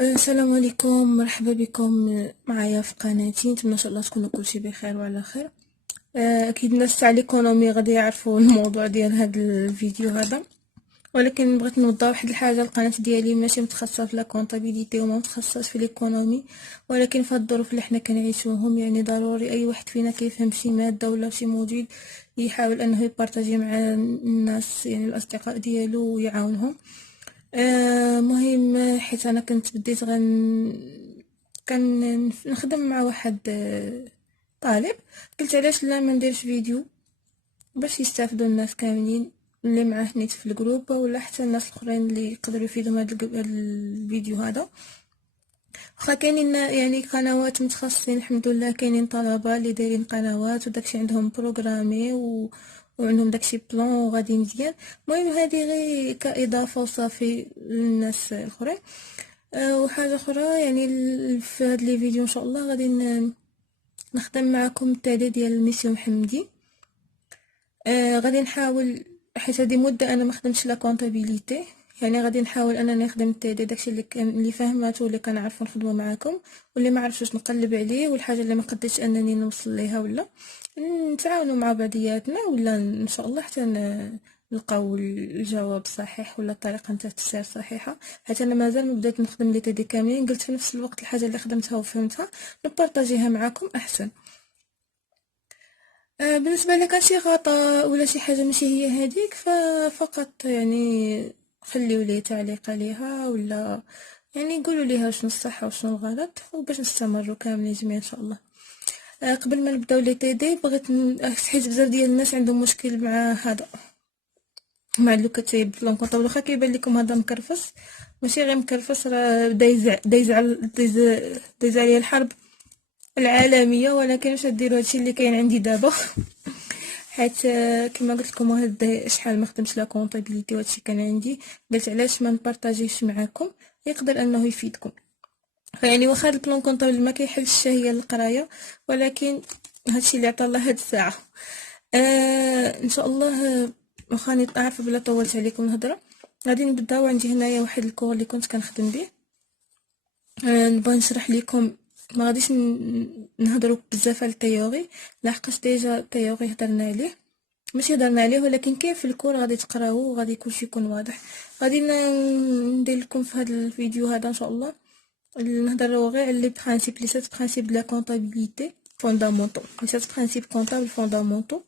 السلام عليكم، مرحبا بكم معايا في قناتي. نتمنى ان شاء الله تكونوا كلشي بخير وعلى خير. اكيد الناس تاع ليكونومي غادي يعرفوا الموضوع ديال هذا الفيديو هذا، ولكن بغيت نوضح واحد الحاجه. القناه ديالي ماشي متخصصه في لا كونطابيليتي وما متخصص في ليكونومي، ولكن في الظروف اللي حنا كنعيشوهم يعني ضروري اي واحد فينا كيفهم شي ماده ولا شي موديل يحاول انه يبارطاجي مع الناس، يعني الاصدقاء ديالو، ويعاونهم. مهم حيت انا كنت بديت كان نخدم مع واحد طالب. قلت علاش لا ما نديرش فيديو باش يستافدوا الناس كاملين اللي معاه نيت في الجروب، ولا حتى الناس الاخرين اللي يقدروا يفيدوا من هذا الفيديو هذا. واخا كاينين يعني قنوات متخصصين الحمد لله، كاينين طلبه اللي دايرين قنوات وداكشي عندهم بروغرامي وعندهم داكشي بلان وغادي مزيان. المهم هذه غير كاضافه وصافي للناس الاخرين. وحاجه اخرى يعني في هاد لي فيديو ان شاء الله غادي نخدم معكم التالي ديال الميسيون محمدي. غادي نحاول، حيت هذه مده انا ما خدمتش لا كونطابيليتي، يعني غادي نحاول انني نخدم التالي داكشي اللي فهمته واللي كنعرفو نخدمو معاكم، واللي ما عرفتش نقلب عليه، والحاجه اللي ما قدرتش انني نوصل ليها ولا نتعاونوا مع بعضياتنا، ولا ان شاء الله حتى نلقاو الجواب صحيح ولا الطريقه نتاع التسير صحيحه. حيت انا مازال ما بديت نخدم لي تيدي كاملين، قلت في نفس الوقت الحاجه اللي خدمتها وفهمتها نبارطاجيها معكم احسن. بالنسبه لك شي غلطه ولا شي حاجه ماشي هي هذيك، ففقط يعني خليو لي تعليق عليها، ولا يعني قولوا ليها شنو الصح وشنو الغلط، وباش نستمروا كاملين جميعا ان شاء الله. قبل ما نبداو لي تيدي بغيت حيت بزاف ديال الناس عندهم مشكل مع هذا، مع لو كتيب بلان كونطابل. واخا كيبان لكم هذا مكرفس، ماشي غير مكرفس، راه دايز عليه الحرب العالميه، ولكن واش ديروا هادشي اللي كاين عندي دابا. حيت كما قلت لكم هاد شحال ما خدمتش لا كونطابيليتي وهادشي كان عندي، قلت علاش ما نبارطاجيش معكم، يقدر انه يفيدكم. يعني واخا البلان كونطابل ما كيحلش هي القرايه، ولكن هادشي اللي عطا الله هاد الساعه. ان شاء الله. واخا نعرف بلا طولت عليكم الهضره، غادي نبداو. عندي هنايا واحد الكور اللي كنت كنخدم به. نبغي نشرح لكم، ما غاديش نهضروا بزاف على التيوري، لحقاش ديجا التيوري هضرنا عليه، ماشي هضرنا عليه، ولكن كاين في الكور غادي تقراوه وغادي كلشي يكون واضح. غادي ندير لكم في هذا الفيديو هذا ان شاء الله نهضروا غير على لي برينسيپ، لي 7 برينسيپ دو لا كونطابيليتي فوندامونتال، لي 7 برينسيپ كونطابل فوندامونتال،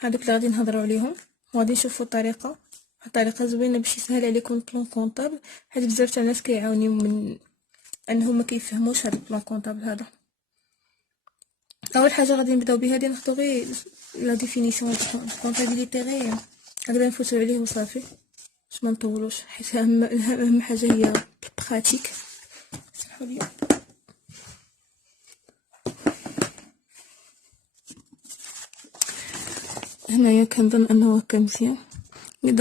هذوك اللي غادي نهضروا عليهم. وغادي نشوفوا طريقه زوينه باش يسهل عليكم البلان كونطابل، حيت بزاف تاع الناس كيعاونيو من انهم ما كيفهموش هذا البلان كونطابل هذا. اول حاجه غادي نبداو بها، غادي ناخذ غير لا ديفينيسيون دو كونطابيليتي، غير هكذا نفوتو عليه وصافي باش ما نطولوش، حيت اهم حاجه هي براتيك. سمحوا لي. هنايا كنظن انه هكا مزيان.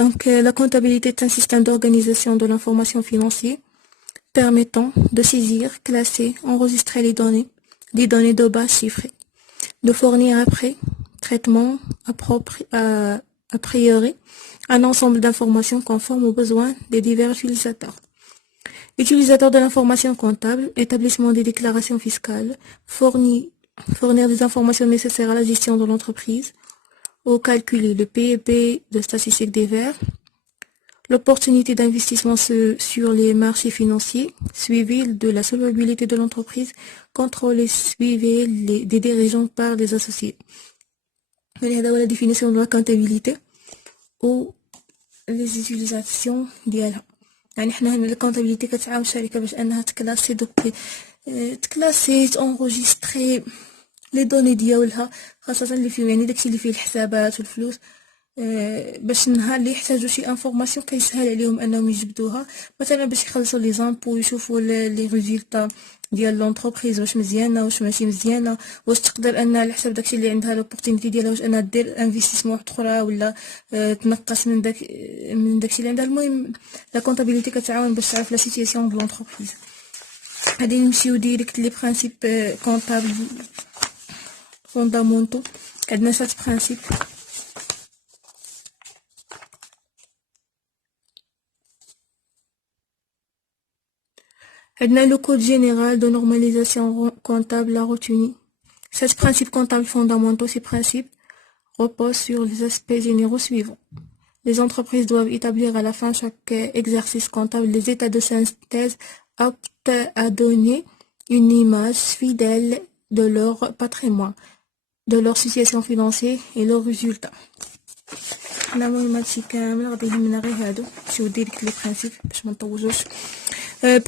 Donc, la comptabilité est un système d'organisation de l'information financière permettant de saisir, classer, enregistrer les données de base chiffrées, de fournir après traitement a priori un ensemble d'informations conformes aux besoins des divers utilisateurs. Utilisateur de l'information comptable, établissement des déclarations fiscales, fournir des informations nécessaires à la gestion de l'entreprise, ou calculer le PIB de statistiques divers, l'opportunité d'investissement sur les marchés financiers, suivi de la solvabilité de l'entreprise, contrôle et suivi des dirigeants par les associés. هذا هو la définition de la comptabilité و les utilisations ديالها. يعني حنا هنا الكونطابيليتي كتعاون الشركه باش انها تكلاسي تكلاسي تونغوجيستري لي دوني ديالها، خاصه اللي فيه يعني داكشي اللي فيه الحسابات والفلوس، باش النهار اللي يحتاجوا شي انفورماسيون كيسهل عليهم انهم يجبدوها، مثلا باش يخلصوا لي زامبو، يشوفوا لي ريزولطا ديال لونتربريز واش مزيانه واش ماشي مزيانه، واش تقدر انها على حسب داكشي اللي عندها لوبورتونيتي ديالها واش انها دير انفستيسمون واحد اخرى، ولا تنقص من داكشي اللي عندها. المهم لا كونطابيليتي كتعاون باش تعرف لا سيتياسيون دو لونتربريز. غادي نمشيو ديريكت لي برينسيپ كونطابل فوندامونتو. عندنا 7 برينسيپ. عندنا le code général de normalisation comptable à retenir. Ces principes comptables fondamentaux, ces principes reposent sur les aspects généraux suivants. Les entreprises doivent établir à la fin de chaque exercice comptable les états de synthèse aptes à donner une image fidèle de leur patrimoine, de leur situation financière et leurs résultats.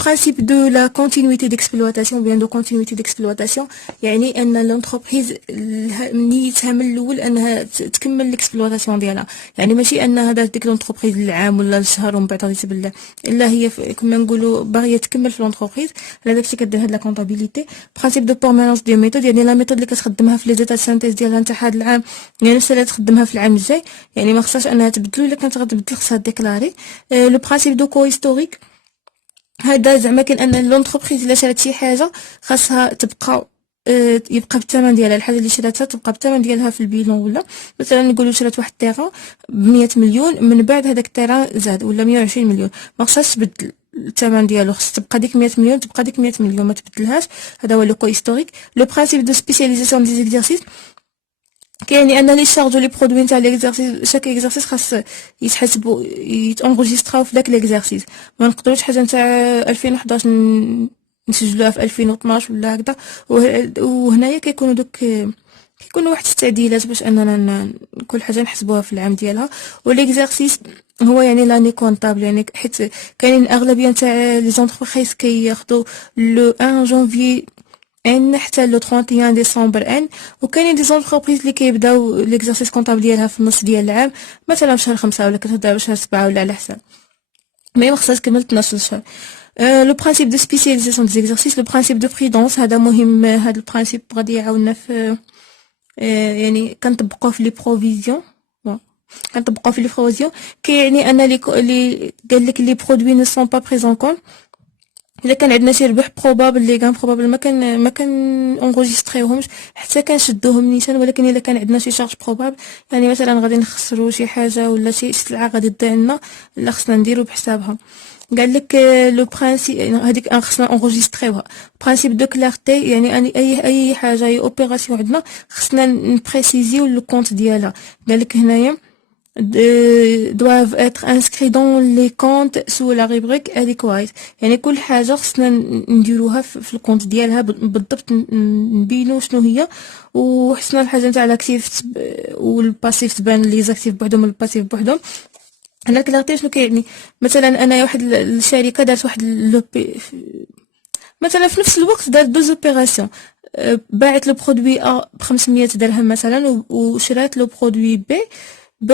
Principe de la continuité d'exploitation ou bien de continuité d'exploitation يعني ان l'entreprise ملي يتعمل الاول انها تكمل الاكسبلواتاسيون ديالها يعني ماشي انها دارت ديك لونتربريز للعام ولا للشهر ومن بعد غادي تبلع الا هي كما نقولوا باغيه تكمل في لونتربريز على داكشي كدير هاد لا كونطابيليتي برانسيب دو بيرمانونس ديال ميثود يعني لا ميثود اللي كتخدمها في لي زيتا سانتيز ديالها نتا هاد العام يعني نفس اللي تخدمها في العام الجاي يعني ما خصهاش انها تبدلو الا كانت غتبدل خصها ديكلاري لو برانسيب دو كو هيستوريك هذا زعما كان ان لونتربريز الا شرات شي حاجه خاصها تبقى يبقى بالثمن ديالها الحاجه اللي شراتها تبقى بالثمن ديالها في البيلون ولا مثلا نقولوا شرات واحد التيرا ب100 مليون من بعد هذاك التيرا زاد ولا 120 مليون ما خصهاش تبدل الثمن ديالو خص تبقى ديك 100 مليون تبقى ديك 100 مليون ما تبدلهاش هذا هو لو كو هيستوريك لو برانسيپ دو سبيسياليزاسيون دي زيكزارسيس كاين ان لي شارج لي برودوي نتاع ليكزارسيس شاك اكزارسيس خاص يتحسبوا يتانغوجيستراو في داك ليكزارسيس ما نقدروش حاجه نتاع 2011 نسجلوها في 2012 ولا هكذا وهنايا كيكونوا كيكونوا واحد التعديلات باش اننا كل حاجه نحسبوها في العام ديالها وليكزارسيس هو يعني لاني كونطابل يعني حيت كاينين اغلبيه نتاع لي زونتربريز كياخذوا لو 1 جانفي ان حتى لو 31 ديسمبر ان وكاينين دي زونتربريز اللي كيبداو ليكزارسيس كونطابل ديالها في النص ديال العام مثلا في شهر 5 ولا كتبدا في شهر 7 ولا على حسب ما خصهاش تكمل 12 شهر لو برانسيپ دو سبيسياليزاسيون دي زيكزارسيس لو برانسيپ دو بريدونس هذا مهم هذا البرانسيپ غادي يعاوننا في يعني كنطبقوه في لي بروفيزيون كنطبقوه في لي بروفيزيون كيعني ان لي قال لك لي برودوي نو سون با بريزون كون الا كان عندنا شي ربح بروبابل لي كان بروبابل ما كان اونغوجيستريوهمش حتى كنشدوهم نيشان ولكن الا كان عندنا شي شارج بروبابل يعني مثلا غادي نخسروا شي حاجه ولا شي سلعه غادي تضيع لنا لا خصنا نديرو بحسابها قال لك لو برانسيپ هذيك خصنا اونغوجيستريوها برانسيپ دو كلارتي يعني اي حاجه اي اوبيراسيون عندنا خصنا نبريسيزيو لو كونت ديالها قال لك هنايا doivent être inscrits dans les comptes sous la rubrique adequate يعني كل حاجه خصنا نديروها في الكونت ديالها بالضبط نبينوا شنو هي وحسنا الحاجه نتاع الاكتيف والباسيف تبان لي زاكتيف بوحدهم والباسيف بوحدهم انا كلارتي شنو كيعني مثلا انا واحد الشركه دارت واحد مثلا في نفس الوقت دارت دوز اوبيراسيون باعت لو برودوي ا ب 500 درهم مثلا وشرات لو برودوي بي ب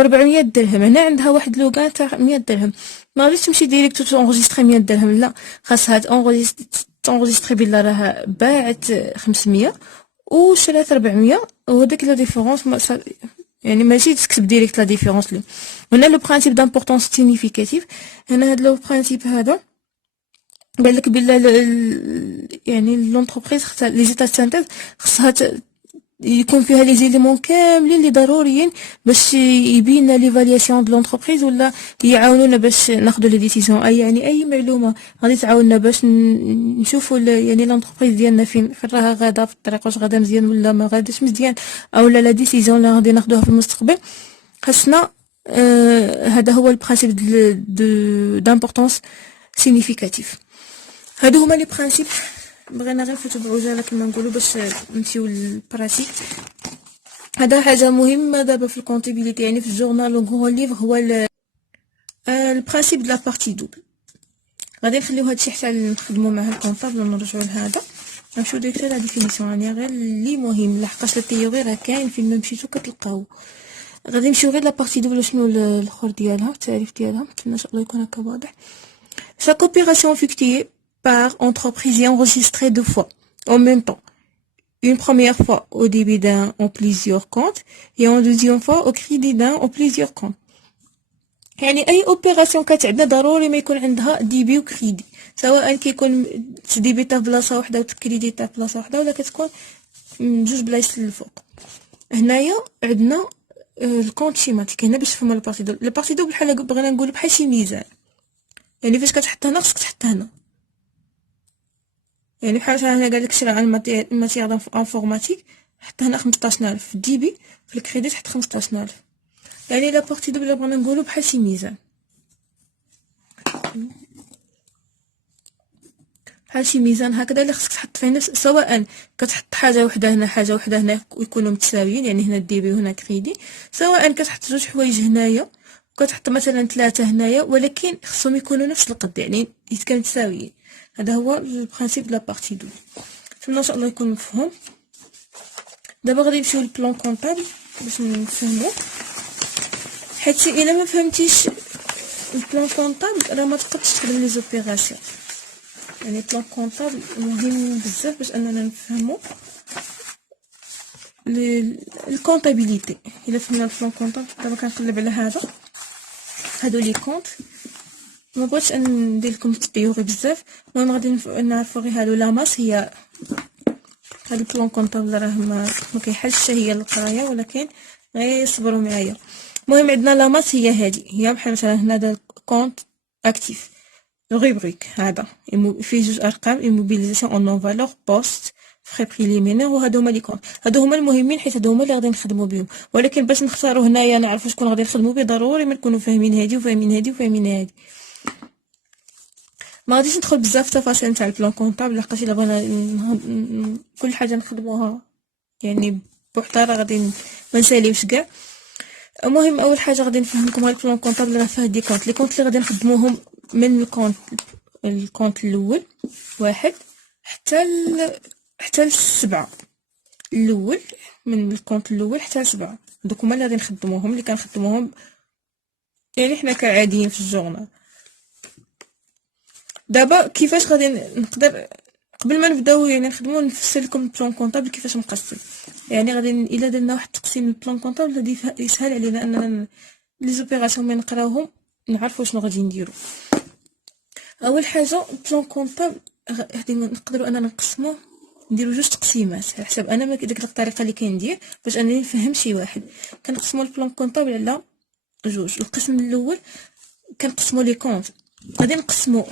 400 درهم هنا عندها واحد لوغان تاع 100 درهم ما غاديش تمشي ديريكت تونغوجيستري 100 درهم لا خاصها تونغوجيستري بلا راها باعت 500 وشرات 400 وهداك لا ديفيرونس يعني ماشي تكتب ديريكت لا ديفيرونس لي هنا لو برانسيپ دامبورطونس سيغنيفيكاتيف هنا هاد لو برانسيپ هذا قال لك بلا يعني لونتربريز خصها لي زيتا سانتيز خصها يكون فيها لي زيليمون كاملين اللي ضروريين باش يبين ليفالياسيون د لونتربريز ولا يعاونونا باش ناخذوا لي ديسيزيون يعني اي معلومه غادي تعاوننا باش نشوفوا يعني لونتربريز ديالنا فين راها غادا في الطريق واش غادا مزيان ولا ما غاداش مزيان او لا ديسيزيون اللي غادي ناخذوها في المستقبل خاصنا هذا هو البرانسيپ دامبورطونس سيغنيفيكاتيف هادو هما لي برانسيپ بغينا غير نفتحوا عجاله كما نقولوا باش نمشيو للبراتيك هذا حاجه مهمه دابا في الكونتابيليتي يعني في الجورنال لو ليفر هو البرانسيپ دو لا بارتي دوبل غادي نخليو هادشي حتى نخدموا معاه الكونطابل ونرجعوا لهذا نمشيو ديك لا ديفينيسيون يعني غير اللي مهم لحقاش التيوري راه كاين فين ما مشيتو كتلقاوه غادي نمشيو غير لا بارتي دوبل شنو الاخر ديالها التعريف ديالها ان شاء الله يكون هكا واضح chaque opération effectuée par entreprise est enregistrée deux fois en même temps. Une première fois au débit d'un en plusieurs comptes et en deuxième fois au crédit d'un en plusieurs comptes. يعني اي اوبيراسيون كتعندنا ضروري ما يكون عندها ديبي وكريدي سواء كيكون تديبيتا بلاصه وحده وتكريديتا بلاصه وحده ولا كتكون بجوج بلايص للفوق هنايا عندنا الكونت شيماتيك هنا باش تفهموا البارتي دو بحال بغينا نقول بحال شي ميزان يعني فاش كتحط هنا خصك تحط هنا يعني بحال هنا قالك شرا على الماتيير انفورماتيك، حتى هنا 15000 دي بي، في الكريديت حتى 15000. يعني لا بارتي دوبل بغينا نقولو بحال شي ميزان، بحال شي ميزان هكذا اللي خصك تحط فيه نفس، سواء كتحط حاجه وحده هنا حاجه وحده هنا ويكونوا متساويين، يعني هنا ديبي وهنا كريدي، سواء كتحط جوج حوايج هنايا وكتحط مثلا ثلاثه هنايا، ولكن خصهم يكونوا نفس القد، يعني يتكونوا متساويين. هذا هو البرانسيپ دو لا بارتي دو. نتمنى ان شاء الله يكون مفهوم. دابا غادي نمشيو للبلان كونطابل باش نفهمو، حيت الا ما فهمتيش البلان كونطابل راه ما تقدرش تخدم لي زوبيراسيون. يعني البلان كونطابل مهم بزاف باش اننا نفهمو الكونطابيليتي. الا فهمنا البلان كونطابل، دابا كنقلب على هادو لي كونط، ما بغيتش ندير لكم التيوري بزاف، المهم غادي نعرفوا غير هادو. لا ماس هي هاد البلان كونطابل راه ما كيحلش هي القرايه، ولكن غير صبروا معايا. المهم عندنا لا ماس هي هادي، هي بحال مثلا هنا دا كونط اكتيف الغيبريك، هذا فيه جوج ارقام، immobilisation en non valeur post frais préliminaires، وهادو هما لي كونط. هادو هما المهمين حيت هادو هما اللي غادي نخدموا بهم، ولكن باش نختاروا هنايا نعرفوا شكون غادي نخدموا به ضروري ما نكونوا فاهمين هادي وفاهمين هادي وفاهمين هادي. ما غاديش ندخل بزاف في التفاصيل نتاع البلان كونطابل، لحقاش الا بغينا كل حاجه نخدموها يعني بوحدها راه غادي ما نساليوش كاع. المهم اول حاجه غادي نفهمكم هاد البلان كونطابل راه فيه دي كونط، لي كونط اللي غادي نخدموهم من الكونط الاول واحد حتى لسبعة، الاول من الكونط الاول حتى لسبعة، دوك هما اللي غادي نخدموهم، اللي كنخدموهم يعني حنا كعاديين في الجورنال. دابا كيفاش غادي نقدر قبل ما نبداو يعني نخدمو نفسر لكم البلان كونطابل كيفاش مقسم. يعني غادي الا درنا واحد التقسيم البلان كونطابل غادي يسهل علينا اننا لي زوبيراسيون ملي نقراوهم نعرفوا شنو غادي نديرو. اول حاجه البلان كونطابل غادي نقدروا اننا نقسموه، نديرو جوج تقسيمات على حسب انا ما ديك الطريقه اللي كندير باش انني نفهم شي واحد. كنقسموا البلان كونطابل على جوج. القسم الاول كنقسموا لي كونط، غادي نقسموا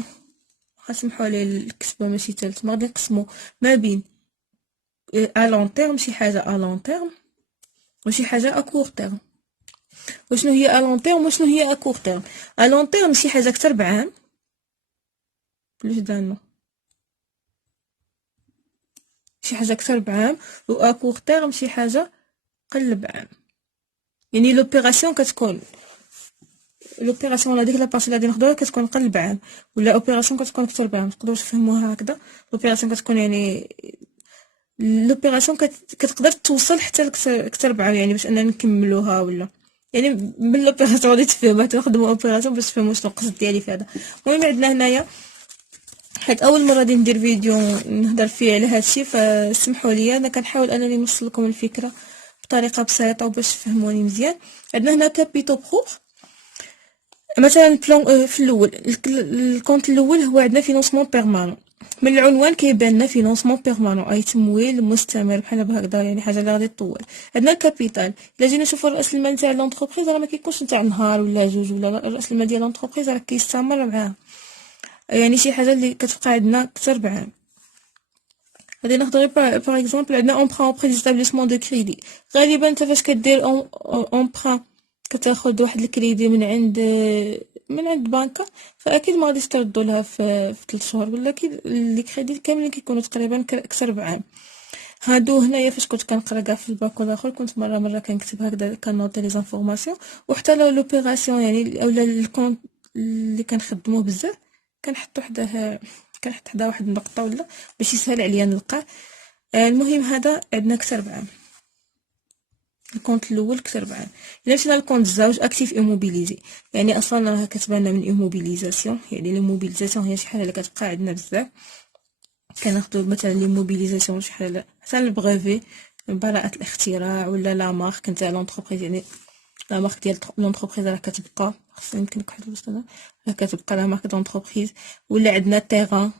سمحوا لي الكتابه ماشي تالت، ما غادي نقسموا ما بين ا لون تيرم، شي حاجه ا لون تيرم وشي حاجه ا كور تيرم. وشنو هي ا لون تيرم وشنو هي ا كور تيرم؟ ا لون تيرم شي حاجه اكثر بعام، بلوس دانو شي حاجه اكثر بعام، و ا كور تيرم شي حاجه قل بعام. يعني لوبيراسيون كتكون ولا ديك لابارتي اللي غادي ناخدوها كتكون قل بعام، ولا اوبيراسيون كتكون اكثر بعام. تقدروا تفهموها هكذا. لوبيراسيون كتكون يعني لوبيراسيون كتقدر توصل حتى اكثر بعام، يعني باش اننا نكملوها، ولا يعني من لوبيراسيون غادي تفهموا تخدموا اوبيراسيون باش تفهموا شنو القصد ديالي في هذا. المهم عندنا هنايا، حيت اول مره غادي ندير فيديو نهضر فيه على هادشي، فسمحوا لي انا كنحاول انني نوصل لكم الفكره بطريقه بسيطه وباش تفهموني مزيان. عندنا هنا كابيتو بروبر، مثلا البلان في الاول الكونت الاول هو عندنا فينونسمون بيرمانون، من العنوان كيبان لنا فينونسمون بيرمانون اي تمويل مستمر بحال بهكذا، يعني حاجه اللي غادي تطول. عندنا الكابيتال، الا جينا نشوفوا راس المال نتاع لونتربريز راه ما كيكونش نتاع نهار ولا جوج، ولا راس المال ديال لونتربريز راه كيستمر معاه، يعني شي حاجه اللي كتبقى عندنا اكثر بعام. غادي ناخذ غير باغ اكزومبل عندنا اونبران اوبري ديستابليسمون دو كريدي. غالبا انت فاش كدير اونبران كتاخذ واحد الكريدي من عند بنكه، فاكيد ما غاديش تردوا لها في 3 شهور، ولكن لي كريدي كاملين كيكونوا تقريبا اكثر بعام. هادو هنايا فاش كنت كنقرا كاع في الباك والاخر كنت مره كنكتب هكذا كنوطي لي زانفورماسيون، وحتى لو لوبيراسيون يعني اولا الكونت اللي كنخدموه بزاف كنحط حدا واحد النقطه ولا باش يسهل عليا نلقاه. المهم هذا عندنا اكثر بعام، الكونت الاول اكثر بعام. الا مشينا للكونت الزوج اكتيف ايموبيليزي، يعني اصلا راه كتبان من ايموبيليزاسيون، يعني ليموبيليزاسيون هي شي حاجه اللي كتبقى عندنا بزاف. كناخدو مثلا ليموبيليزاسيون شي حاجه مثلا البغيفي، براءة الاختراع، ولا لا مارك نتاع لونتربريز، يعني لا مارك ديال لونتربريز راه كتبقى، خصنا يمكن واحد الوسط راه كتبقى لا مارك دونتربريز. ولا عندنا التيران،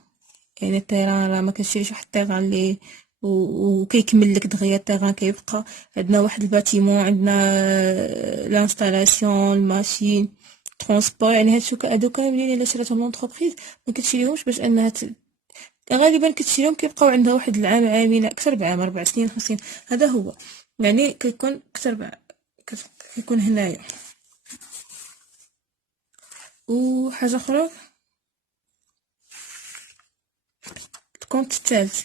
يعني التيران راه ما كنشريش واحد التيران اللي وكيكمل لك دغيا التيران كيبقى. عندنا واحد الباتيمون، عندنا لانستالاسيون، الماشين، ترونسبور، يعني هادشي هادو كاملين الا شريتهم لونتربريز ما كتشريهمش باش انها غالبا كتشريهم كيبقاو عندها واحد العام، عامين، اكثر بعام، 4 سنين، 5 سنين. هذا هو يعني كيكون اكثر كيكون هنايا. وحاجه اخرى، الكونت الثالث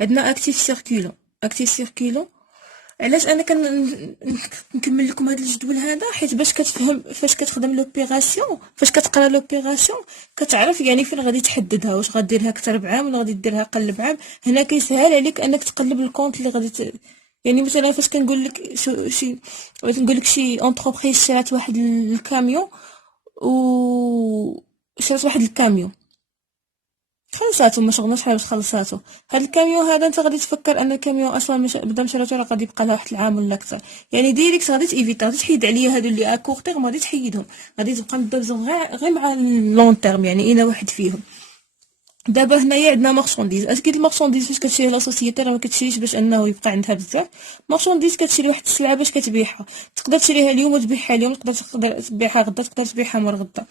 عندنا اكتيف سيركولون. اكتيف سيركولون علاش انا نكمل لكم هذا الجدول هذا؟ حيت باش كتفهم فاش كتخدم لوبيراسيون، فاش كتقرا لوبيراسيون كتعرف يعني فين غادي تحددها، واش غديرها اكثر بعام ولا غادي ديرها اقل بعام. هنا كيسهل عليك انك تقلب الكونت اللي غادي يعني مثلا فاش كنقول لك شي نقول لك شي انتربريز شرات واحد الكاميون و شرات واحد الكاميون خلصاتو، ما شغلناش حاجه باش خلصاتو. هاد الكاميون هذا انت غادي تفكر ان الكاميون اصلا مش بدا مشراتو راه غادي يبقى لها واحد العام ولا اكثر، يعني ديريكت غادي تيفيتا، غادي تحيد عليا هادو اللي اكور تيرم، غادي تحيدهم، غادي تبقى ندوزو غير مع اللون تيرم، يعني اين واحد فيهم. دابا هنايا عندنا مارشانديز. اكيد المارشانديز فاش كتشري لا سوسيتي راه ما كتشريش باش انه يبقى عندها بزاف. مارشانديز كتشري واحد السلعه باش كتبيعها، تقدر تشريها اليوم وتبيعها اليوم، تقدر تبيعها غدا، تقدر تبيعها مور غدا.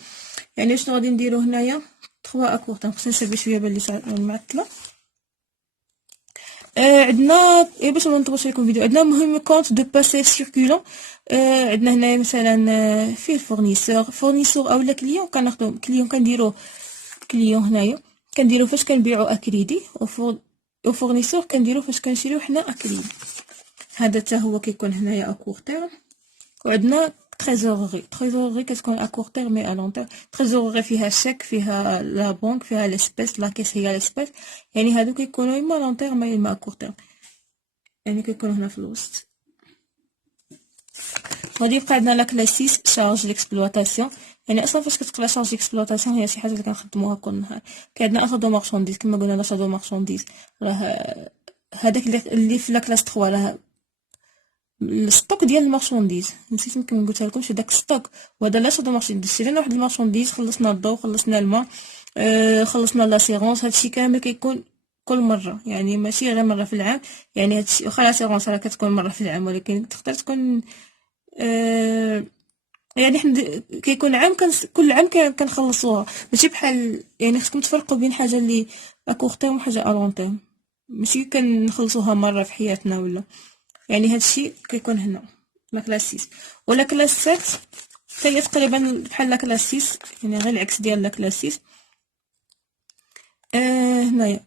يعني شنو غادي نديرو هنايا؟ 3 اكور تيرم. خصني نسربي شويه بان لي معطله. عندنا باش ما نطولش لكم الفيديو، عندنا مهم كونت دو باسيف سيركولون. عندنا هنايا مثلا فيه فورنيسور اولا كليون. كناخدو كليون كنديروه كليون هنايا كنديرو فاش كنبيعو اكريدي، وفورنيسور كنديرو فاش كنشريو حنا اكريدي. هذا حتى هو كيكون هنايا اكور تيرم. وعندنا تريزورغي كتكون اكور تيرم مي ا لون تيرم. تريزورغي فيها الشيك، فيها لا بنك، فيها ليسبيس، لا كيس هي ليسبيس، يعني هادو كيكونوا اما لون تيرم اما اكور تيرم، يعني كيكونوا هنا في الوسط. غادي يبقى عندنا لا كلاسيس شارج ليكسبلوطاسيون. يعني اصلا فاش كتقرا شارج ليكسبلوطاسيون هي شي حاجه اللي كنخدموها كل نهار. كاين عندنا اخا دو مارشانديز كما قلنا، لا دو مارشانديز راه هذاك اللي في لا كلاس 3 راه الستوك ديال المارشانديز. نسيت يمكن قلتها لكم داك الستوك، وهذا لا دو مارشانديز. شرينا واحد المارشانديز، خلصنا الضو، خلصنا الماء، خلصنا لاسيرونس. هادشي كامل كيكون كل مره، يعني ماشي غير مره في العام. يعني هادشي واخا لاسيرونس راه كتكون مره في العام، ولكن تقدر تكون يعني حنا كيكون عام كل عام كنخلصوها. ماشي بحال يعني خصكم تفرقوا بين حاجه اللي اكور تيرم وحاجه الون تيرم، ماشي كنخلصوها مره في حياتنا ولا. يعني هادشي كيكون هنا لا كلاس 6 ولا كلاس 7 هي تقريبا بحال لا كلاس 6، يعني غير العكس ديال لا كلاس 6. هنايا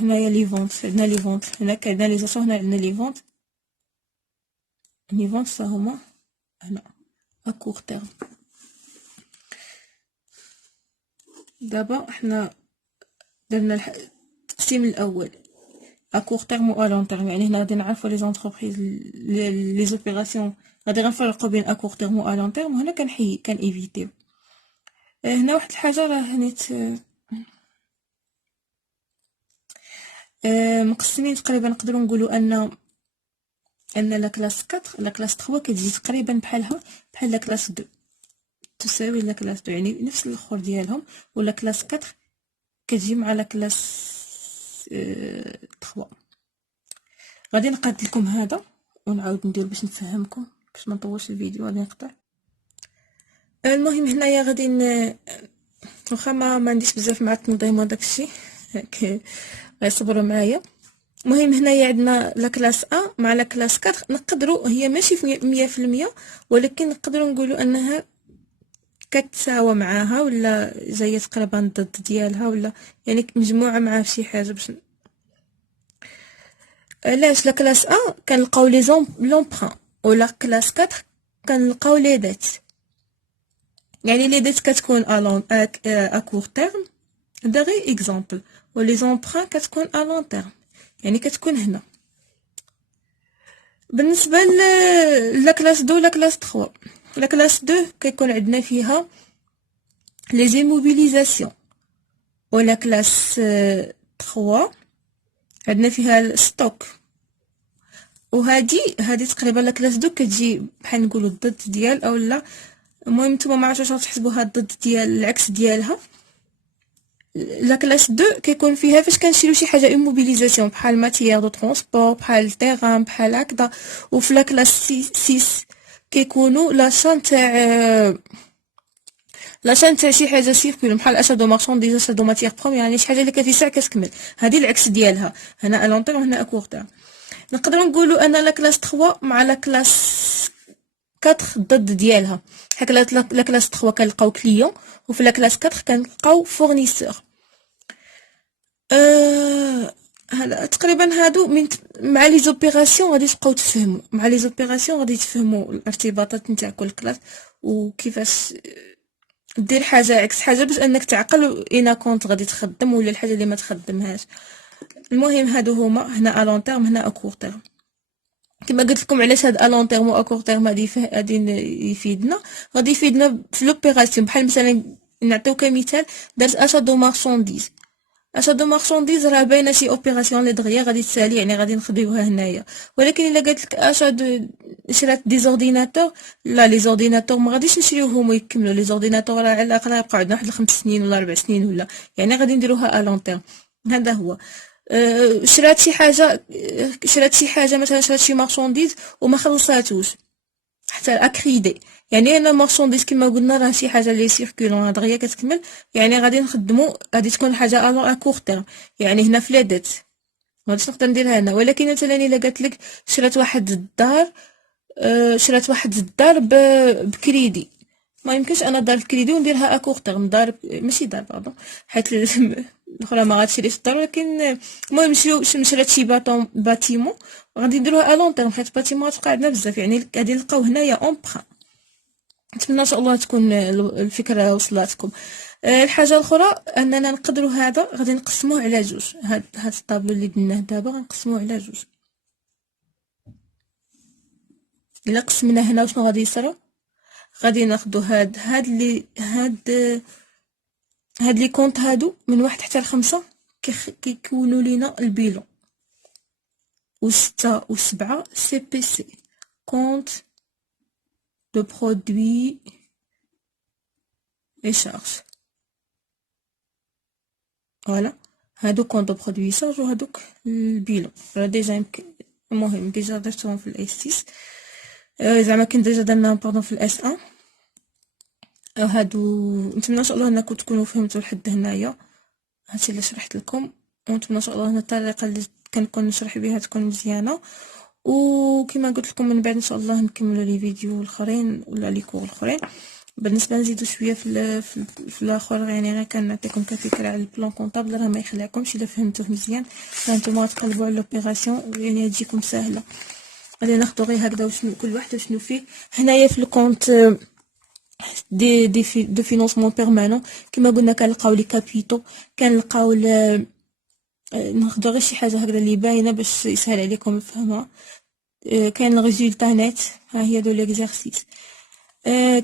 هنايا لي فونت، عندنا لي فونت هنا، عندنا لي زاسون، هنا عندنا لي فونت. لي فونت صا هما هنا اكور تيرم. دابا حنا درنا التقسيم الاول اكور تيرم و الون تيرم. يعني هنا غادي نعرفوا لي زونتربريز لي زوبيراسيون، غادي غنفرقوا بين اكور تيرم و الون تيرم. هنا كان ايفيتيو. هنا واحد الحاجه راه نيت مقسمين تقريبا. نقدروا نقولوا ان لا كلاس 4 لا كلاس 3 كتجي تقريبا بحال لا كلاس 2، تساوي لا كلاس 2، يعني نفس الاخر ديالهم. ولا كلاس 4 كتجي مع لا كلاس 3. غادي نقاد لكم هذا ونعاود ندير باش نفهمكم، باش ما نطولش الفيديو. غادي نقطع. المهم هنايا غادي واخا ما عنديش بزاف مع التنظيم وداكشي، غيصبروا معايا. المهم هنايا عندنا لا كلاس ا مع لا كلاس 4. نقدروا هي ماشي في 100%، ولكن نقدروا نقولوا انها كتساوى معاها ولا جايه تقريبا ضد ديالها، ولا يعني مجموعه مع شي حاجه. باش علاش لا كلاس ا كنلقاو لي لومبران، ولا كلاس 4 كنلقاو لي ديت. يعني لي ديت كتكون الون اكور تيرم، هذا غير اكزامبل. ولي زومبران كتكون الون تيرم، يعني كتكون هنا. بالنسبه لا كلاس 2 لا كلاس 3، لا كلاس 2 كيكون عندنا فيها لي زيموبيليزاسيون، ولا كلاس 3 عندنا فيها الستوك. وهذه تقريبا لا كلاس 2 كتجي بحال نقولوا الضد ديال اولا. المهم نتوما ما عرفتش واش تحسبوها الضد ديال العكس ديالها. لا كلاس 2 كيكون فيها فاش كنشريو شي حاجه ايموبيليزاسيون بحال ماتيير دو ترونسبور، بحال تيران، بحال هكذا. وفي لا كلاس 6 كيكونوا لاشان لاشين تاع شي حاجه سيركول بحال اشا دو مارشانديز اشا دو ماتيغ بروميير، يعني شي حاجه اللي كتفي ساع كتكمل، هذه العكس ديالها، هنا الون تيرم وهنا اكور تيرم. نقدروا نقولوا ان لا كلاس 3 مع لا كلاس 4 ضد ديالها، حيت لا كلاس 3 كنلقاو كليون وفي لا كلاس 4 كنلقاو فورنيسور. هلا تقريبا هادو من مع لي زوبيراسيون غادي تبقاو تفهموا، مع لي زوبيراسيون غادي تفهموا الارتباطات نتاع كل كلاس وكيفاش دير حاجه عكس حاجه باش انك تعقل اين كونت غادي تخدم ولا الحاجه اللي ما تخدمهاش. المهم هادو هما هنا الون تيرم هنا اكور تيرم. كما قلت لكم علاش هاد الون تيرم و اكور تيرم غادي يفيدنا، غادي يفيدنا في لوبيراسيون. بحال مثلا نعطيو كمثال درت اشا دو مارشانديز، اشا دو مارشانديز راه باينه شي اوبيراسيون لي دغيا غادي تسالي، يعني غادي نخديوها هنايا. ولكن الا قالت لك اشا دو شرات دي زورديناتور، لا لي زورديناتور ما غاديش نشريوهم ويكملوا، لي زورديناتور راه على الاقل يبقاو عندنا واحد 5 سنين ولا 4 سنين ولا، يعني غادي نديروها الون تيرم. هذا هو. شرات شي حاجه مثلا شرات شي مارشانديز وما خلصاتوش حتى اكريدي، يعني انا مارشانديز كما قلنا راه شي حاجه لي سيركولون دغيا كتكمل، يعني غادي نخدمو غادي تكون حاجه الون اكور تيرم، يعني هنا في لادات مغاديش نقدر نديرها هنا. ولكن مثلا الا قالت لك شرات واحد الدار، بكريدي، ما يمكنش انا دار الكريدي ونديرها اكور تيرم، دار ماشي دار باردون حيت الاخرى ما غاتشريش الدار، ولكن المهم شرات شي باتيمون غادي نديروها الون تيرم، حيت باتيمون غتبقى عندنا بزاف، يعني غادي نلقاو هنايا اون بران. نتمنى ان شاء الله تكون الفكره وصلاتكم. الحاجه الاخرى اننا نقدروا هذا غادي نقسموه على جوج، هاد الطابلو اللي درناه دابا غنقسموه على جوج. الا قسمنا هنا شنو غادي يصرى؟ غادي ناخدو هاد لي كونط هادو من 1 حتى ل5 كيكونوا لينا البيلون، و6 و7 سي بي سي كونط دو برودوي اي شارج. فوالا هادو كونط دو برودوي شارج وهادوك البيلون. راه ديجا يمكن المهم ديجا درتهم في الاس 6 زعما كنت ديجا درناهم باردون في الاس 1. هادو نتمنى ان شاء الله انكم تكونوا فهمتوا لحد هنايا هادشي اللي شرحت لكم، ونتمنى ان شاء الله ان الطريقه اللي كنكون نشرح بها تكون مزيانه. وكما قلت لكم من بعد ان شاء الله نكملوا لي فيديو الاخرين ولا لي كور الاخرين. بالنسبه نزيدوا شويه في الاخر، يعني غير كنعطيكم كفكره على البلان كونطابل، راه ما يخلعكمش الا فهمتوه مزيان، فانتوما تقلبوا على لوبيراسيون يعني تجيكم سهله. غادي ناخذ غير هكذا وشنو كل واحد وشنو فيه. هنايا في الكونط دو فينونسمون بيرمانون كما قلنا كنلقاو لي كابيتو، كنلقاو ناخذ غير شي حاجه هكذا اللي باينه باش يسهل عليكم الفهمها. كاين الريزولتا نت، ها هي دو ليكزارسيس.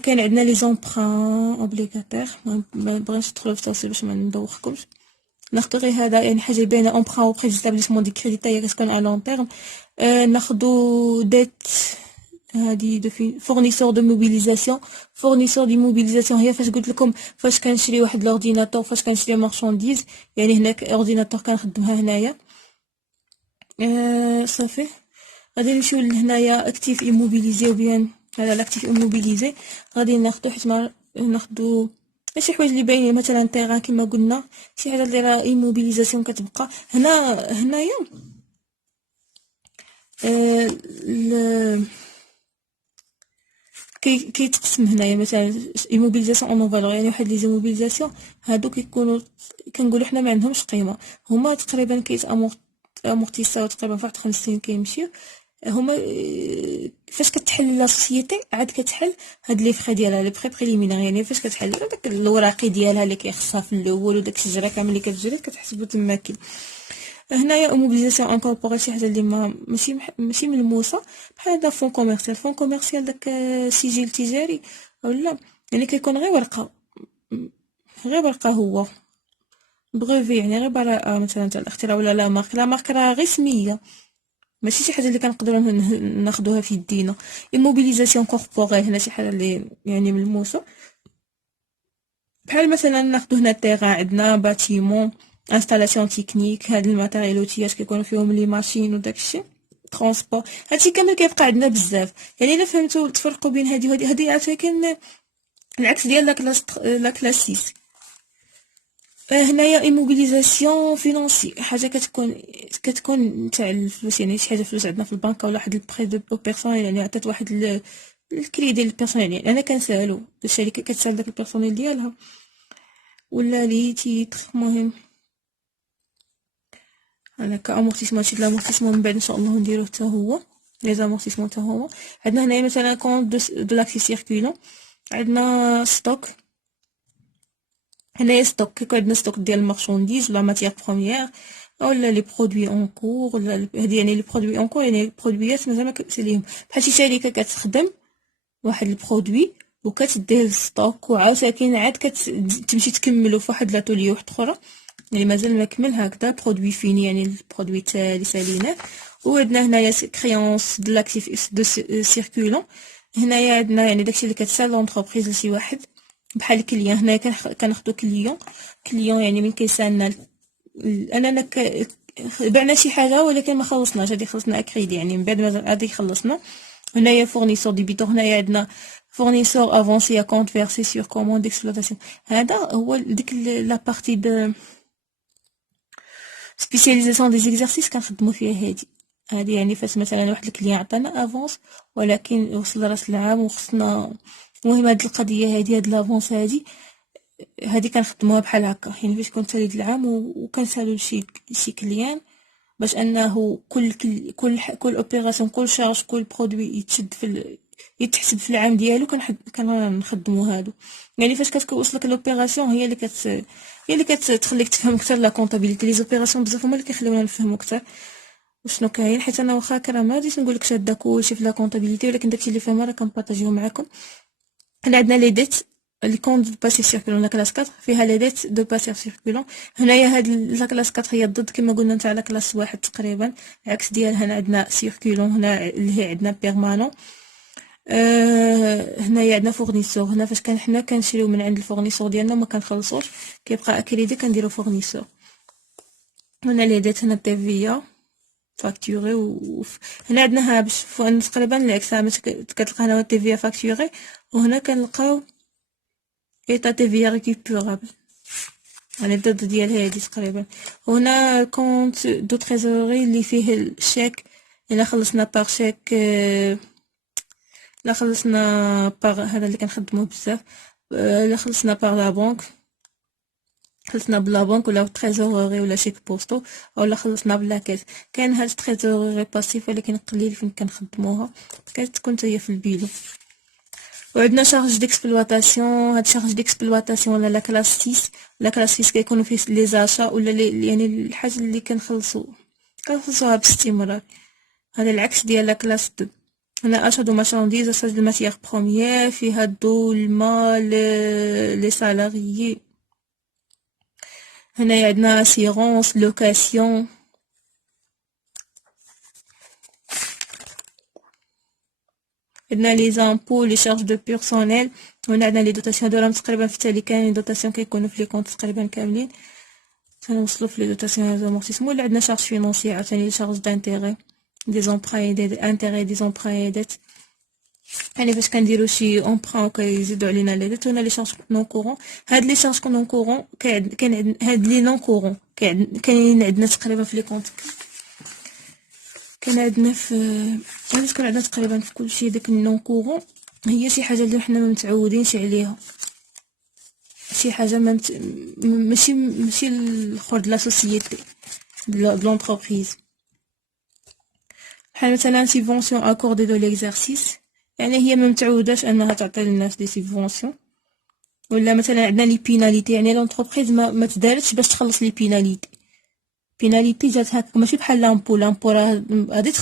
كاين عندنا لي زومبران اوبليغاتير، ما بغيتش ندخلو في التفاصيل باش ما ندوخكمش. ناخذ غير هذا يعني حاجه باينه امبران او بري ديستابليسمون دي كريديت هي كتكون على لون تيرم. ناخذو ديت هادي دو فورنيسور دو موبيليزاسيون. فورنيسور دي موبيليزاسيون هي فاش قلت لكم فاش كنشري واحد الاورديناتور، فاش كنشري مارشانديز، يعني هناك اورديناتور كنخدمها هنايا. صافي غادي نمشيو لهنايا اكتيف ايموبيليزي بيان. هذا لاكتيف ايموبيليزي غادي ناخذو حيت ما ناخذو شي حوايج اللي باينين مثلا تيغان كما قلنا، شي حاجه اللي راه ايموبيليزاسيون كتبقى هنايا. كيتقسم هنايا مثلا ايموبيليزاسيون اون فالور، يعني واحد لي زيموبيليزاسيون هادو كيكونوا كنقولوا حنا ما عندهمش قيمه، هما تقريبا امورتيساو تقريبا في واحد 5 سنين كيمشيو. هما فاش كتحل لا سوسيتي عاد كتحل هاد لي فري ديالها لي بري بريليمينير، يعني فاش كتحل داك الوراقي ديالها اللي كيخصها في الاول وداك الشجره كامل اللي كتجري كتحسبو تماكن. هنايا موبيليزاسيون انكوربوري شي حاجه اللي ماشي ملموسه، بحال هذا فون كوميرسيال. فون كوميرسيال داك سجل تجاري ولا يعني كيكون غير ورقه هو بغوفي، يعني غير براءه مثلا تاع الاختراع ولا لا مارك راه غير سميه، ماشي شي حاجه اللي كنقدروا ناخذوها في يدينا. ايموبيليزاسيون كوربوريل هنا شي حاجه اللي يعني ملموسه، بحال مثلا ناخذ هنا تيغا عندنا باتيمون انستالاسيون تكنيك، هاد الماتيريالوتيات كيكونوا فيهم لي ماشين وداكشي ترونسبور، هادشي كامل كيبقى عندنا بزاف. يعني الا فهمتوا تفرقوا بين هادي وهادي، هادي عاد كاين العكس ديال لا كلاس 6. هنايا ايموبيليزاسيون فينانسي، حاجه كتكون تاع الفلوس، يعني شي حاجه فلوس عندنا في البنك ولا واحد البري دو بيرسونيل، يعني عطات واحد الكري ديال البيرسونيل، يعني انا كنسالو الشركه كتسال داك البيرسونيل ديالها ولا لي تيتر. مهم انا كامورتيسمون، هادشي الامورتيسمون من بعد ان شاء الله نديروه حتى هو، لي زامورتيسمون حتى هو. عندنا هنايا مثلا كونط دو لاكتيف سيركولون، عندنا ستوك. هنايا ستوك كيكون عندنا ستوك ديال المارشانديز ولا ماتيير بروميير ولا لي برودوي اون كور، ولا هادي يعني لي برودوي اون كور، يعني البرودويات مازال ما كتساليهم، بحال شي شركه كتخدم واحد البرودوي وكتديه للستوك وعاوتاني عاد كتمشي تكملو في واحد لاتولي واحد اخرى، يعني مازال ما كمل هكذا برودوي فيني، يعني البرودوي التالي ساليناه. وعندنا هنايا كريونس دو لاكتيف دو سيركولون، هنايا عندنا يعني داكشي اللي كتسال لونتربريز لشي واحد بحال كليون. هنايا كناخدو كليون يعني من كيسالنا اننا بعنا شي حاجه ولكن ما خلصناش، هادي خلصنا اكريدي يعني من بعد ما غادي خلصنا. هنايا فورنيسور ديبيتور، هنايا عندنا فورنيسور افونسي كونت فيرسي سور كوموند اكسبلوطاسيون. هذا هو ديك لا بارتي دو سبيسياليزاسيون دي زيكزارسيس كنخدمو فيها هادي يعني فاش مثلا واحد الكليان عطانا افونس ولكن وصل راس العام وخصنا، المهم هاد القضيه هادي، هاد لافونس هادي كنخدموها بحال هكا، يعني فاش كنت تالي العام وكنسالو شي كليان باش انه كل اوبيراسيون، كل شارج، كل برودوي يتشد يتحسب في العام ديالو، كنخدمو هادو. يعني فاش كتوصلك لوبيراسيون هي اللي كتخليك تفهم اكثر لا كونطابيليتي. لي زوبيراسيون بزاف هما اللي كيخليونا نفهمو اكثر وشنو كاين، حيت انا واخا راه ما غاديش نقولك شاده كلشي في لا كونطابيليتي، ولكن داكشي اللي فاهمه راه كنبارطاجيو معاكم. هنا عندنا لي ديت لي كونت دو باسي سيركولون، لا كلاس 4 فيها لي ديت دو باسي سيركولون. هنايا هاد لا كلاس 4 هي ضد كما قلنا نتاع لا كلاس 1 تقريبا، عكس ديالها. هنا عندنا سيركولون، هنا اللي هي عندنا بيرمانون. هنايا عندنا فورنيسور، هنا فاش حنا كنشريو من عند الفورنيسور ديالنا ما كنخلصوش، كيبقى اكريدي كنديرو فورنيسور. هنا لي ديت، هنا التيفيا فاكتوري هنا عندنا باش تقريبا العكس، كتلقى هنا التيفيا فاكتوري وهنا كنلقاو ايطا تيفيا ريكوبيرابل، يعني الضد ديال هادي تقريبا. هنا كونت دو تريزوري اللي فيه الشيك، الا خلصنا باغ شيك، الا خلصنا باغ هذا اللي كنخدموه بزاف، الا خلصنا باغ لا بنك، خلصنا بلا بنك ولا تريزوري ولا شيك بوستو، اولا خلصنا بلا كاس. كاين هاد تريزوري باسيف ولكن قليل فين كنخدموها، كتكون هي في البيلو. وعندنا شارج ديكسبلواتاسيون، هاد شارج ديكسبلواتاسيون ولا لا كلاس 6. لا كلاس 6 كيكونوا فيه لي زاشا ولا يعني الحاجه اللي كنخلصوها باستمرار، هذا العكس ديال لا كلاس 2. هنا اشا دو مارشانديز، اشا دو ماتيير بروميير، فيها الضو، الماء، لي سالاريي. هنا عندنا اسيرونس، لوكاسيون. عندنا لي زامبو، لي شارج دو بيرسونيل. هنا عندنا لي دوتاسيون، هادو تقريبا في التالي كاين دوتاسيون كيكونوا في لي كونط تقريبا كاملين، تنوصلوا في لي دوتاسيون دو زامورتيسمون. ولا عندنا شارج فينونسي عاوتاني، لي شارج دانتيغي، دي زومبراي، دي انتيغي، دي زومبرايدات، يعني فاش كنديرو شي اونبران وكيزيدو علينا لي ديت. هنا لي شارج نون كورون، هاد لي شارج نون كورون كاين هاد لي نون كورون كاينين عندنا تقريبا في لي كونط، كان عندنا غادي تكون عندنا تقريبا في كلشي. داك النون كورون هي شي حاجه اللي حنا ما متعودينش عليها، شي حاجه ماشي الخور د لا سوسيتي د لونتربريز، بحال مثلا سيفونسيون اكوردي دو ليكزارسيس، يعني هي ما متعوداش انها تعطي للناس دي سيفونسيون. ولا مثلا عندنا لي بيناليتي، يعني لونتربريز ما تدارتش باش تخلص لي بيناليتي جات هكا، ماشي بحال لامبو راه غادي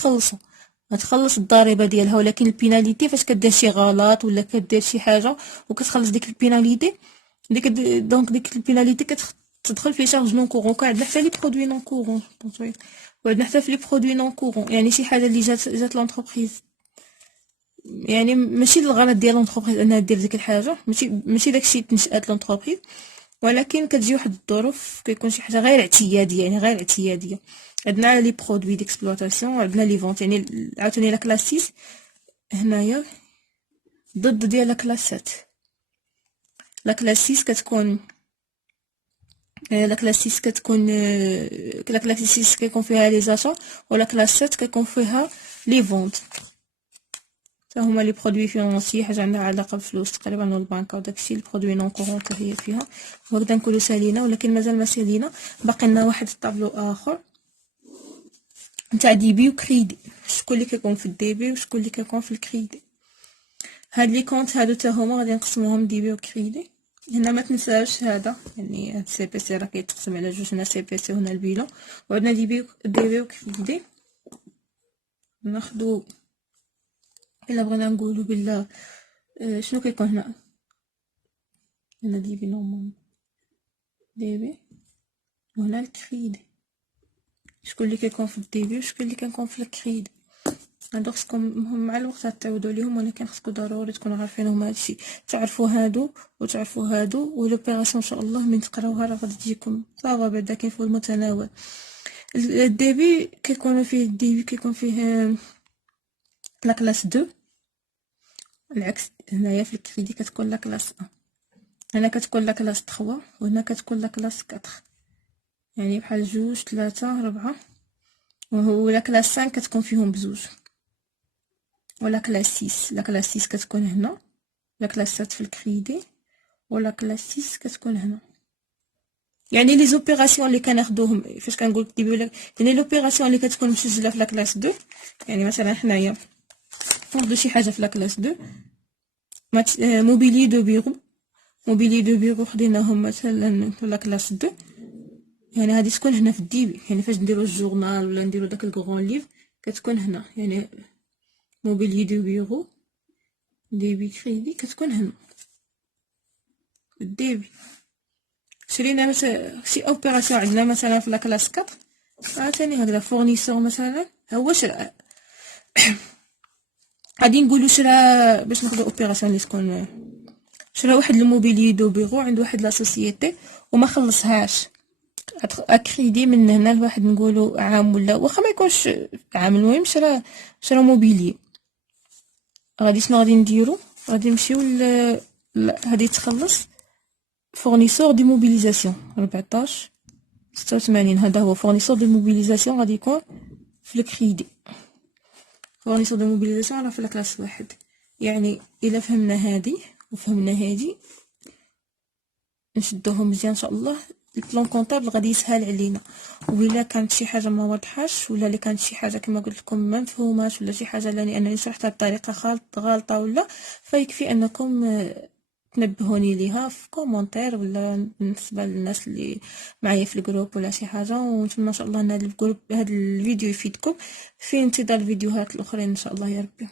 غتخلص الضريبه ديالها، ولكن البيناليتي فاش كدير شي غلط ولا كدير شي حاجه وكتخلص ديك البيناليتي، ديك البيناليتي كتدخل في شارج نون كورون. عندنا حتى لي برودوي نون كورون، وعندنا حتى في لي برودوي نون كورون، يعني شي حاجه اللي جات لونتربريز، يعني ماشي الغلط ديال لونتربريز انها دير ديك الحاجه، ماشي داكشي تنشات لونتربريز، ولكن كتجي واحد الظروف، كيكون شي حاجه غير اعتياديه، يعني غير اعتياديه. عندنا لي برودوي ديكسبلوطاسيون، عندنا لي فونت، يعني عاوتاني لا كلاس 6 هنايا ضد ديال لا كلاس 7. لا كلاس 6 كتكون لا كلاس 6 كتكون لا كلاس 6 كيكون فيها لي زاشا، ولا كلاس 7 كيكون فيها لي فونت. هما لي برودوي فينونسي، حاجه عندها علاقه بالفلوس تقريبا والبنكه وداكشي. البرودوي نون كورون هي فيها. وهكذا نكونوا سالينا، ولكن مازال ما سالينا، باقي لنا واحد الطابلو اخر نتاع ديبي وكريدي. شكون اللي كيكون في الديبي وشكون اللي كيكون في الكريدي. هاد لي كونت هادو حتى هما غادي نقسموهم ديبي وكريدي. هنا ما تنساوش هذا، يعني هاد سي بي سي راه كيتقسم على جوج، هنا سي بي سي وهنا البيلون، وعندنا ديبي وكريدي. ناخدو الا بغينا نقولو بلا شنو كيكون هنا. هنا ديبي نورمال ديبي، وهنا الكريدي. شكون اللي كيكون في الديبي وشكون اللي كيكون في الكريدي. هادو خصكم مع الوقت تعاودوا ليهم، ولكن خصكم ضروري تكونوا عارفينهم. هادشي تعرفوا هادو وتعرفوا هادو، ولوبيراسيون ان شاء الله من تقراوها راه غادي تجيكم صافا بعدا. كاين في المتناول. الديبي كيكون فيه لا كلاس 2، العكس هنايا في الكريدي كتكون لا كلاس 1. هنا كتكون لا كلاس 3 وهنا كتكون لا كلاس 4، يعني بحال 2 3 4. وهو لا كلاس 5 كتكون فيهم بزوج. ولا كلاس 6، لا كلاس 6 كتكون هنا، لا كلاس 7 في الكريدي، ولا كلاس 6 كتكون هنا. يعني لي زوبيراسيون اللي كناخذوهم فاش كنقول ديبي ولا يعني لوبيراسيون اللي كتكون مسجله في لا كلاس 2. يعني مثلا حنايا ناخذ شي حاجه في لا كلاس 2، موبيلي دو بيرو. موبيلي دو بيرو خديناهم مثلا في لا كلاس 2، يعني غادي تكون هنا في الديبي. يعني فاش نديرو الجورنال ولا نديرو داك الكغون ليف كتكون هنا. يعني موبيلي دو بيرو ديبي كريدي كتكون هنا الديبي. شرينا مثلا شي اوبيراسيون عندنا مثلا في لا كلاس 4 عاوتاني هكذا فورنيسور مثلا هو شرا غادي نقولوا شرا باش ناخذ اوبيراسيون اللي تكون شرا واحد الموبيلي دو بيرو عند واحد لا سوسيتي وما خلصهاش اكريدي من هنا لواحد نقولوا عام ولا واخا ما يكونش عام. المهم شرا موبيلي. غادي شنو غادي نديرو؟ غادي نمشيو هادي تخلص فورنيسور دي موبيليزاسيون 14 86. هذا هو فورنيسور دي موبيليزاسيون غادي يكون في الكريدي. فورنيسور دي موبيليزاسيون راه في الكلاس 1. يعني الا فهمنا هادي وفهمنا هادي نشدوهم مزيان ان شاء الله البلان كونطابل غادي يسهل علينا. وإلا كانت شي حاجه ما واضحاش ولا اللي كانت شي حاجه كما قلت لكم ما مفهوماش ولا شي حاجه لانني شرحتها بطريقه غلطه ولا فيكفي انكم تنبهوني ليها في كومونتير ولا بالنسبه للناس اللي معايا في الجروب ولا شي حاجه. ونتمنى ان شاء الله ان هذا الفيديو يفيدكم. في انتظار الفيديوهات الاخرين ان شاء الله يا ربي.